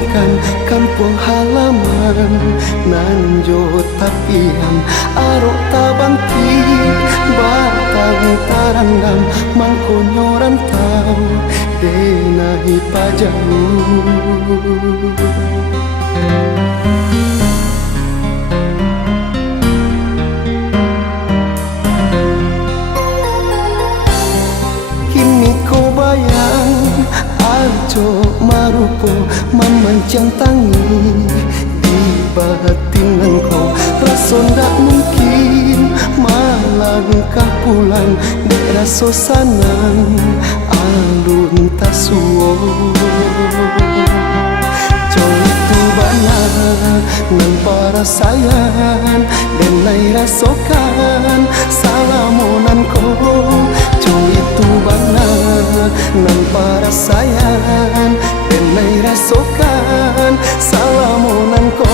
tinggalkan kampung halaman nan jo tapian arok tabangkit batang tarandam mangkonyoran tau denai pajamu. Kini kau bayang Arjo marupo mamancang tangi di batinan kau rasa ndak mungkin malangkah pulang daerah sosanan alun tasuo. Itu bana nan para sayan dan nai rasokan salamonan ko. Itu bana nan para sayan dan nai rasokan salamonan ko.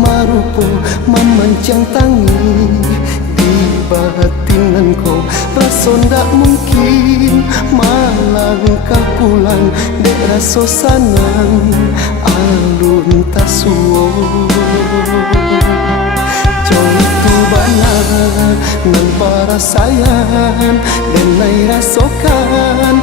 Marupo mamancang tangi di batinan ko rasa ndak mungkin malangkah pulang daerah sosanan alun tasuo. Itu bana nan para sayan dan nai rasokan